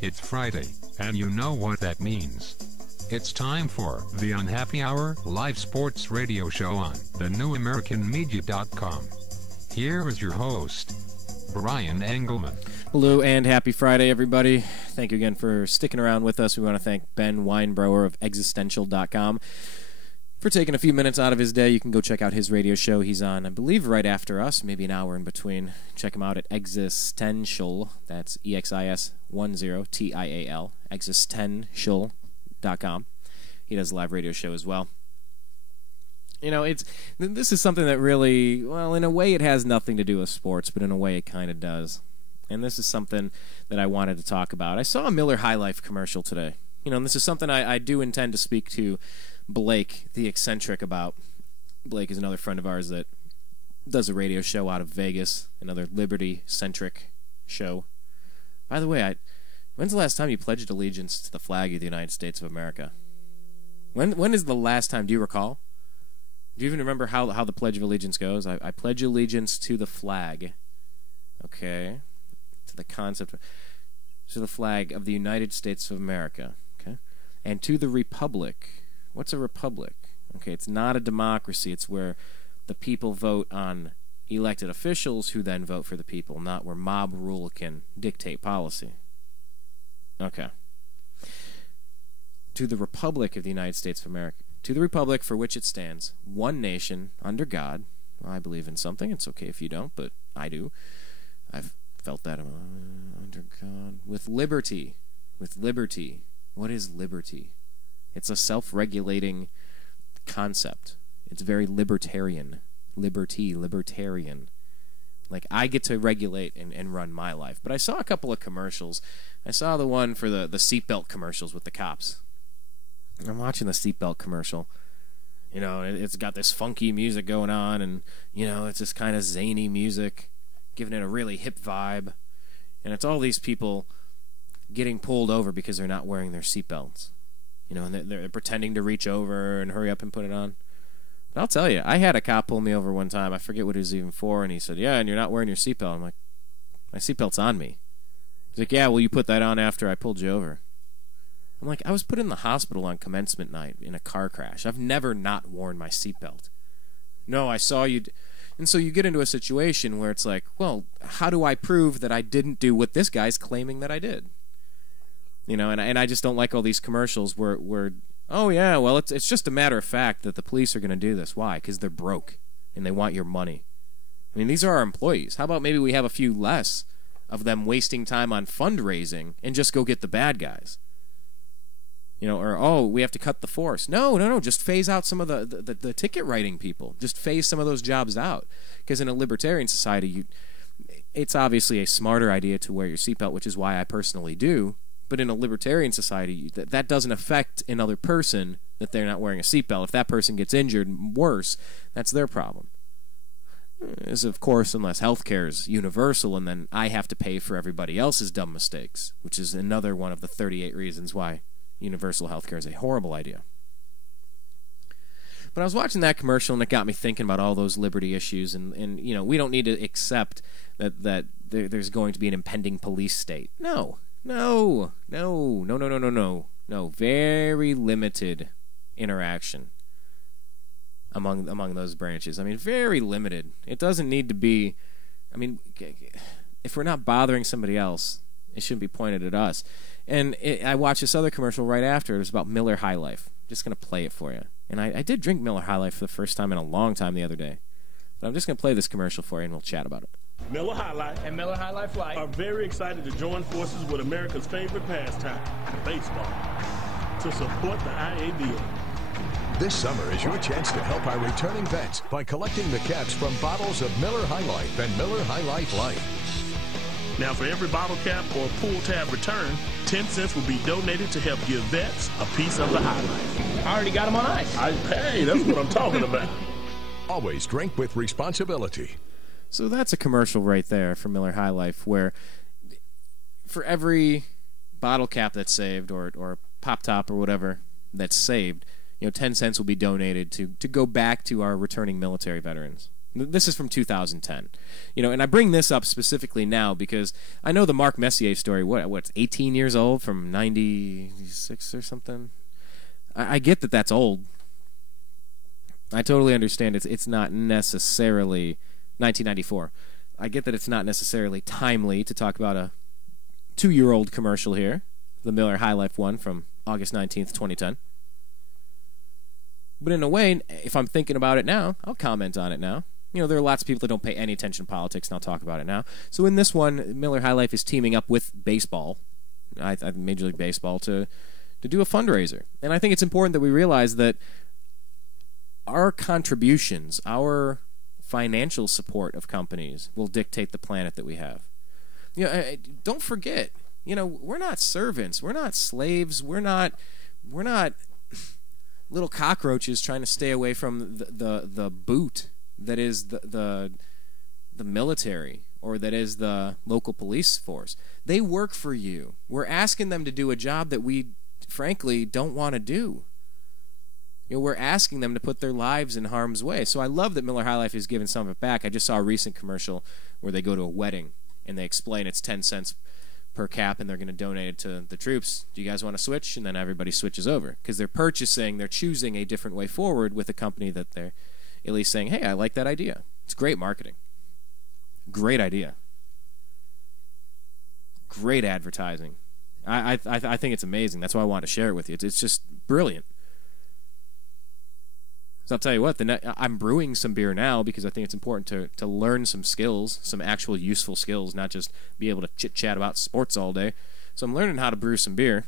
It's Friday, and you know what that means. It's time for the Unhappy Hour live sports radio show on thenewamericanmedia.com. Here is your host, Brian Engelman. Hello and happy Friday, everybody. Thank you again for sticking around with us. We want to thank Ben Weinbrower of Existential.com for taking a few minutes out of his day. You can go check out his radio show. He's on, I believe, right after us, maybe an hour in between. Check him out at Existential. That's EXIS10TIAL, Existential.com. He does a live radio show as well. You know, this is something that really, well, in a way it has nothing to do with sports, but in a way it kind of does. And this is something that I wanted to talk about. I saw a Miller High Life commercial today. You know, and this is something I do intend to speak to Blake, the eccentric, about. Blake is another friend of ours that does a radio show out of Vegas, another liberty-centric show. By the way, when's the last time you pledged allegiance to the flag of the United States of America? When is the last time? Do you recall? Do you even remember how the Pledge of Allegiance goes? I pledge allegiance to the flag. Okay. To the concept. To the flag of the United States of America. Okay. And to the republic. What's a republic? Okay, it's not a democracy. It's where the people vote on elected officials who then vote for the people, not where mob rule can dictate policy. Okay. To the republic of the United States of America. To the republic for which it stands, one nation, under God. Well, I believe in something. It's okay if you don't, but I do. I've felt that under God. With liberty. With liberty. What is liberty? It's a self-regulating concept. It's very libertarian. Libertarian. Like, I get to regulate and run my life. But I saw a couple of commercials. I saw the one for the seatbelt commercials with the cops. I'm watching the seatbelt commercial. You know, it's got this funky music going on, and, you know, it's this kind of zany music, giving it a really hip vibe. And it's all these people getting pulled over because they're not wearing their seatbelts. You know, and they're pretending to reach over and hurry up and put it on. But I'll tell you, I had a cop pull me over one time. I forget what it was even for, and he said, "Yeah, and you're not wearing your seatbelt." I'm like, "My seatbelt's on me." He's like, "Yeah, well, you put that on after I pulled you over." I'm like, I was put in the hospital on commencement night in a car crash. I've never not worn my seatbelt. No, I saw you. And so you get into a situation where it's like, well, how do I prove that I didn't do what this guy's claiming that I did? You know, and I just don't like all these commercials where oh, yeah, well, it's just a matter of fact that the police are going to do this. Why? Because they're broke and they want your money. I mean, these are our employees. How about maybe we have a few less of them wasting time on fundraising and just go get the bad guys? You know, or, oh, we have to cut the force. No. Just phase out some of the ticket writing people. Just phase some of those jobs out. Because in a libertarian society, it's obviously a smarter idea to wear your seatbelt, which is why I personally do. But in a libertarian society, that doesn't affect another person that they're not wearing a seatbelt. If that person gets injured, worse, that's their problem. As of course, unless healthcare is universal and then I have to pay for everybody else's dumb mistakes, which is another one of the 38 reasons why universal healthcare is a horrible idea. But I was watching that commercial and it got me thinking about all those liberty issues, and you know, we don't need to accept that there's going to be an impending police state. No. Very limited interaction among those branches. I mean, very limited. It doesn't need to be. I mean, if we're not bothering somebody else, it shouldn't be pointed at us. And I watched this other commercial right after. It was about Miller High Life. I'm just going to play it for you. And I did drink Miller High Life for the first time in a long time the other day. But I'm just going to play this commercial for you, and we'll chat about it. Miller High Life and Miller High Life Light are very excited to join forces with America's favorite pastime, baseball, to support the IABA. This summer is your chance to help our returning vets by collecting the caps from bottles of Miller High Life and Miller High Life Light. Now, for every bottle cap or pull tab return, 10 cents will be donated to help give vets a piece of the High Life. I already got them on ice. Hey, that's what I'm talking about. Always drink with responsibility. So that's a commercial right there for Miller High Life, where for every bottle cap that's saved or pop top or whatever that's saved, you know, 10 cents will be donated to go back to our returning military veterans. This is from 2010. And I bring this up specifically now because I know the Marc Messier story, what's 18 years old from 96 or something? I get that that's old. I totally understand it's not necessarily 1994. I get that it's not necessarily timely to talk about a 2-year-old commercial here, the Miller High Life one from August 19th, 2010. But in a way, if I'm thinking about it now, I'll comment on it now. There are lots of people that don't pay any attention to politics, and I'll talk about it now. So in this one, Miller High Life is teaming up with baseball, Major League Baseball, to do a fundraiser. And I think it's important that we realize that our contributions, our financial support of companies will dictate the planet that we have. Don't forget, we're not servants, we're not slaves, we're not little cockroaches trying to stay away from the boot that is the military or that is the local police force. They work for you. We're asking them to do a job that we frankly don't want to do. We're asking them to put their lives in harm's way. So I love that Miller High Life is giving some of it back. I just saw a recent commercial where they go to a wedding and they explain it's 10 cents per cap and they're going to donate it to the troops. Do you guys want to switch? And then everybody switches over because they're choosing a different way forward with a company that they're at least saying, hey, I like that idea. It's great marketing. Great idea. Great advertising. I think it's amazing. That's why I wanted to share it with you. It's just brilliant. So I'll tell you what, I'm brewing some beer now because I think it's important to learn some skills, some actual useful skills, not just be able to chit-chat about sports all day. So I'm learning how to brew some beer.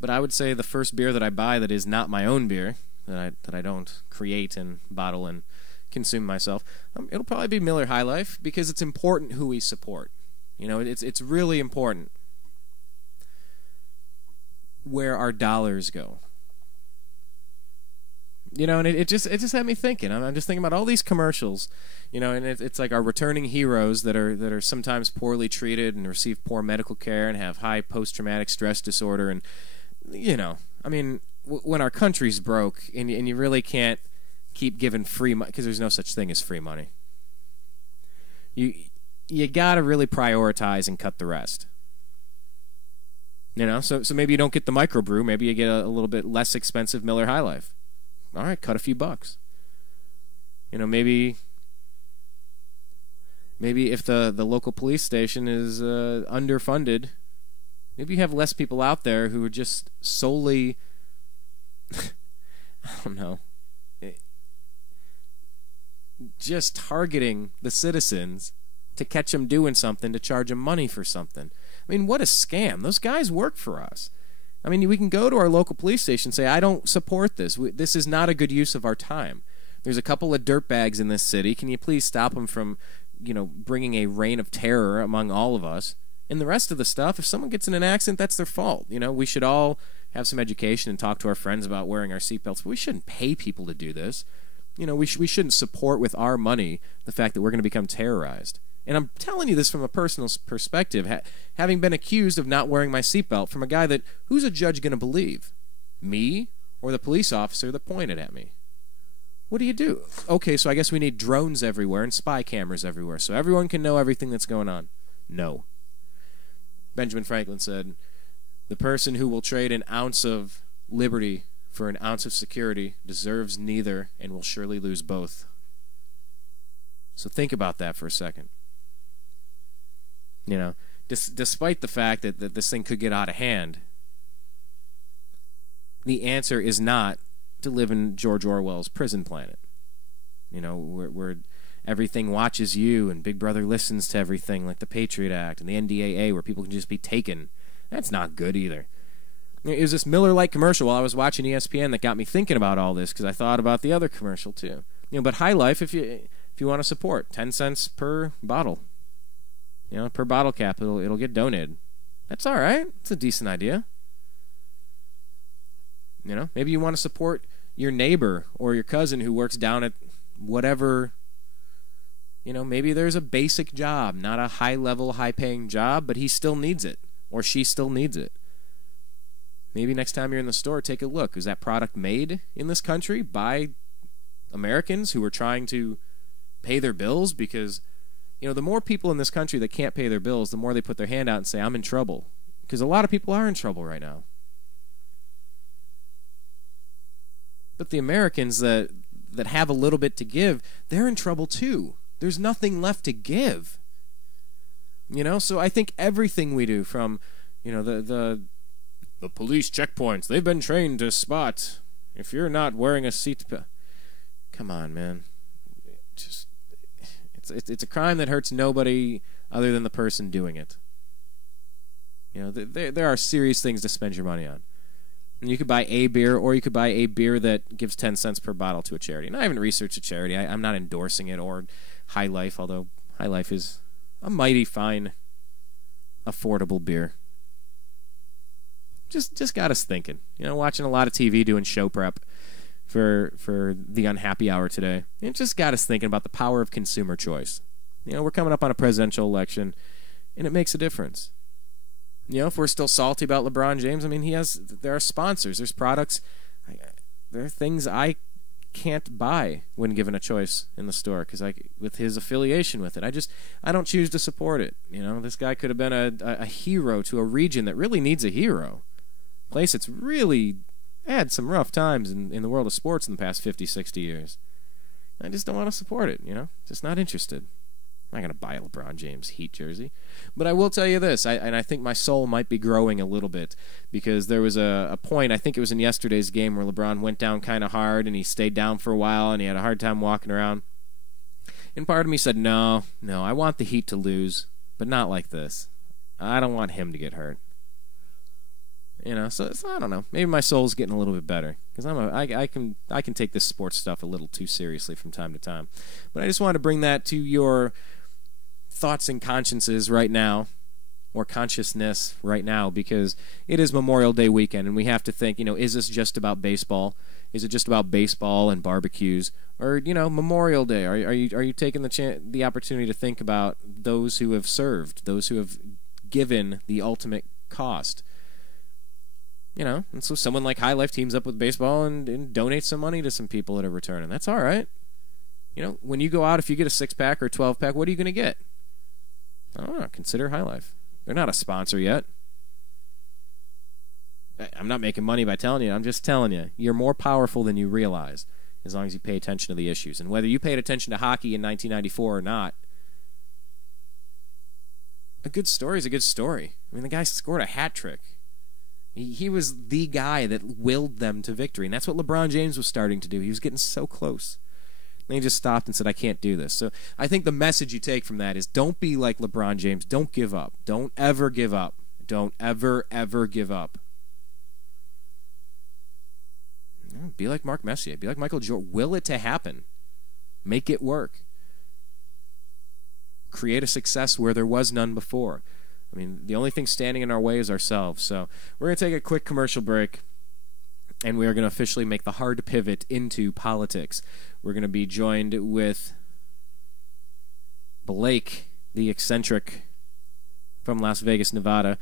But I would say the first beer that I buy that is not my own beer, that I don't create and bottle and consume myself, it'll probably be Miller High Life because it's important who we support. It's really important where our dollars go. And it just had me thinking. I'm just thinking about all these commercials, and it's like our returning heroes that are sometimes poorly treated and receive poor medical care and have high post-traumatic stress disorder. And, when our country's broke and you really can't keep giving free money, because there's no such thing as free money. You got to really prioritize and cut the rest. So maybe you don't get the microbrew. Maybe you get a little bit less expensive Miller High Life. All right, cut a few bucks. Maybe if the local police station is underfunded, maybe you have less people out there who are just solely, I don't know, just targeting the citizens to catch them doing something, to charge them money for something. What a scam. Those guys work for us. We can go to our local police station and say, I don't support this. This is not a good use of our time. There's a couple of dirtbags in this city. Can you please stop them from, bringing a reign of terror among all of us? And the rest of the stuff, if someone gets in an accident, that's their fault. We should all have some education and talk to our friends about wearing our seatbelts. But we shouldn't pay people to do this. We shouldn't support with our money the fact that we're going to become terrorized. And I'm telling you this from a personal perspective, having been accused of not wearing my seatbelt from a guy that, who's a judge going to believe? Me or the police officer that pointed at me? What do you do? Okay, so I guess we need drones everywhere and spy cameras everywhere so everyone can know everything that's going on. No. Benjamin Franklin said, the person who will trade an ounce of liberty for an ounce of security deserves neither and will surely lose both. So think about that for a second. Despite the fact that this thing could get out of hand, the answer is not to live in George Orwell's prison planet. Where everything watches you and Big Brother listens to everything, like the Patriot Act and the NDAA, where people can just be taken. That's not good either. It was this Miller Lite commercial while I was watching ESPN that got me thinking about all this because I thought about the other commercial too. But High Life, if you want to support, 10 cents per bottle. Per bottle cap, it'll get donated. That's all right. It's a decent idea. Maybe you want to support your neighbor or your cousin who works down at whatever. Maybe there's a basic job, not a high-level, high-paying job, but he still needs it or she still needs it. Maybe next time you're in the store, take a look. Is that product made in this country by Americans who are trying to pay their bills? Because, you know, the more people in this country that can't pay their bills, the more they put their hand out and say, I'm in trouble. Because a lot of people are in trouble right now. But the Americans that have a little bit to give, they're in trouble too. There's nothing left to give. You know, so I think everything we do, from, you know, the police checkpoints, they've been trained to spot if you're not wearing a seatbelt. Come on, man. It's a crime that hurts nobody other than the person doing it. You know, there are serious things to spend your money on. And you could buy a beer, or you could buy a beer that gives 10 cents per bottle to a charity. And I haven't researched a charity. I'm not endorsing it, or High Life, although High Life is a mighty fine, affordable beer. Just got us thinking. You know, watching a lot of TV, doing show prep for the Unhappy Hour today. It just got us thinking about the power of consumer choice. You know, we're coming up on a presidential election, and it makes a difference. You know, if we're still salty about LeBron James, I mean, there are sponsors, there's products, there are things I can't buy when given a choice in the store because with his affiliation with it, I don't choose to support it. You know, this guy could have been a hero to a region that really needs a hero. Place that's really had some rough times in the world of sports in the past 50, 60 years. I just don't want to support it, you know, just not interested. I'm not going to buy a LeBron James Heat jersey. But I will tell you this, and I think my soul might be growing a little bit, because there was a point, I think it was in yesterday's game, where LeBron went down kind of hard, and he stayed down for a while, and he had a hard time walking around. And part of me said, no, I want the Heat to lose, but not like this. I don't want him to get hurt. You know, so I don't know. Maybe my soul's getting a little bit better, because I can take this sports stuff a little too seriously from time to time. But I just wanted to bring that to your thoughts and consciences right now, or consciousness right now, because it is Memorial Day weekend, and we have to think, you know, is this just about baseball? Is it just about baseball and barbecues? Or, you know, Memorial Day, are you taking the opportunity to think about those who have served, those who have given the ultimate cost? You know, and so someone like High Life teams up with baseball and donates some money to some people that are returning. That's all right. You know, when you go out, if you get a 6-pack or a 12-pack, what are you going to get? I don't know. Consider High Life. They're not a sponsor yet. I'm not making money by telling you. I'm just telling you. You're more powerful than you realize, as long as you pay attention to the issues. And whether you paid attention to hockey in 1994 or not, a good story is a good story. I mean, the guy scored a hat trick. He was the guy that willed them to victory, and that's what LeBron James was starting to do. He was getting so close. And he just stopped and said, I can't do this. So I think the message you take from that is, don't be like LeBron James. Don't give up. Don't ever give up. Don't ever, ever give up. Be like Mark Messier. Be like Michael Jordan. Will it to happen. Make it work. Create a success where there was none before. I mean, the only thing standing in our way is ourselves. So we're going to take a quick commercial break, and we are going to officially make the hard pivot into politics. We're going to be joined with Blake, the eccentric from Las Vegas, Nevada.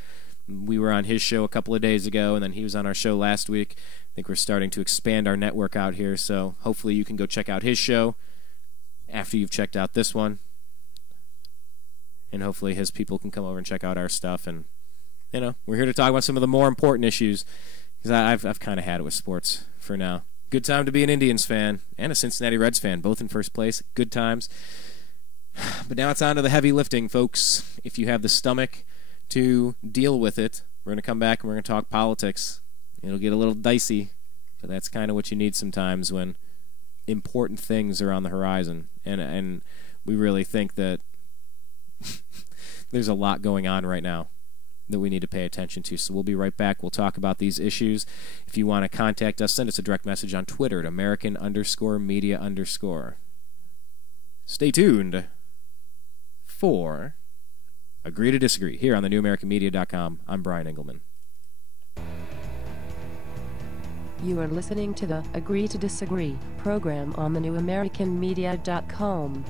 We were on his show a couple of days ago, and then he was on our show last week. I think we're starting to expand our network out here, so hopefully you can go check out his show after you've checked out this one. And hopefully his people can come over and check out our stuff. And, you know, we're here to talk about some of the more important issues, because I've kind of had it with sports for now. Good time to be an Indians fan and a Cincinnati Reds fan, both in first place. Good times. But now it's on to the heavy lifting, folks. If you have the stomach to deal with it, we're going to come back and we're going to talk politics. It'll get a little dicey, but that's kind of what you need sometimes when important things are on the horizon. And we really think that there's a lot going on right now that we need to pay attention to. So we'll be right back. We'll talk about these issues. If you want to contact us, send us a direct message on Twitter at American_media_. Stay tuned for Agree to Disagree here on the NewAmericanMedia.com. I'm Brian Engelman. You are listening to the Agree to Disagree program on the NewAmericanMedia.com.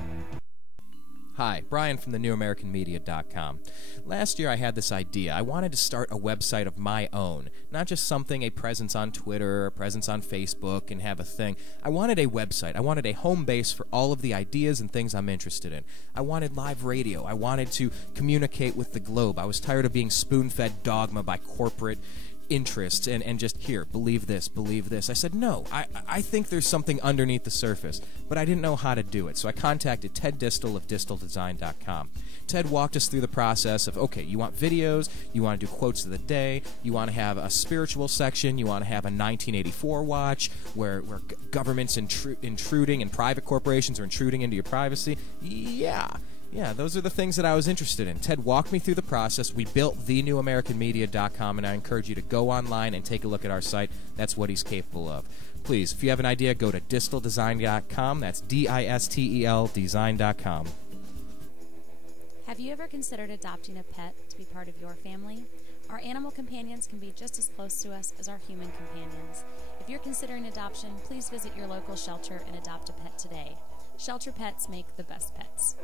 Hi, Brian from thenewamericanmedia.com. Last year I had this idea. I wanted to start a website of my own, not just something, a presence on Twitter, a presence on Facebook, and have a thing. I wanted a website. I wanted a home base for all of the ideas and things I'm interested in. I wanted live radio. I wanted to communicate with the globe. I was tired of being spoon-fed dogma by corporate interests and just, here, believe this, believe this. I said, no, I think there's something underneath the surface, but I didn't know how to do it, so I contacted Ted Distel of DistelDesign.com. Ted walked us through the process of, okay, you want videos, you want to do quotes of the day, you want to have a spiritual section, you want to have a 1984 watch where governments intruding and private corporations are intruding into your privacy. Yeah, those are the things that I was interested in. Ted walked me through the process. We built thenewamericanmedia.com, and I encourage you to go online and take a look at our site. That's what he's capable of. Please, if you have an idea, go to disteldesign.com. That's DISTEL design.com. Have you ever considered adopting a pet to be part of your family? Our animal companions can be just as close to us as our human companions. If you're considering adoption, please visit your local shelter and adopt a pet today. Shelter pets make the best pets.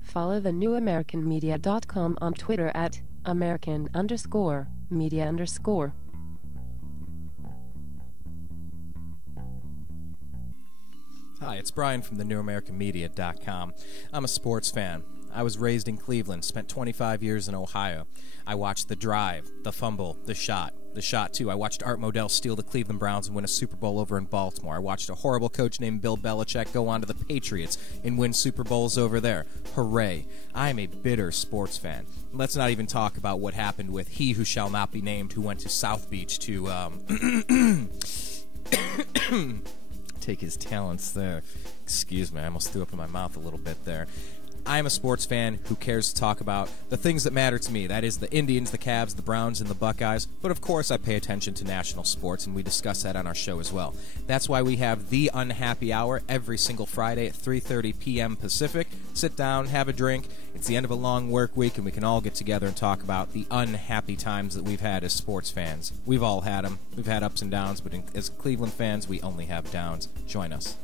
Follow thenewamericanmedia.com on Twitter at American_media_. Hi, it's Brian from thenewamericanmedia.com. I'm a sports fan. I was raised in Cleveland, spent 25 years in Ohio. I watched the drive, the fumble, the shot too. I watched Art Modell steal the Cleveland Browns and win a Super Bowl over in Baltimore. I watched a horrible coach named Bill Belichick go on to the Patriots and win Super Bowls over there. Hooray. I am a bitter sports fan. Let's not even talk about what happened with he who shall not be named, who went to South Beach to take his talents there. Excuse me, I almost threw up in my mouth a little bit there. I am a sports fan who cares to talk about the things that matter to me. That is the Indians, the Cavs, the Browns, and the Buckeyes. But of course I pay attention to national sports, and we discuss that on our show as well. That's why we have The Unhappy Hour every single Friday at 3:30 p.m. Pacific. Sit down, have a drink. It's the end of a long work week, and we can all get together and talk about the unhappy times that we've had as sports fans. We've all had them. We've had ups and downs, but as Cleveland fans, we only have downs. Join us.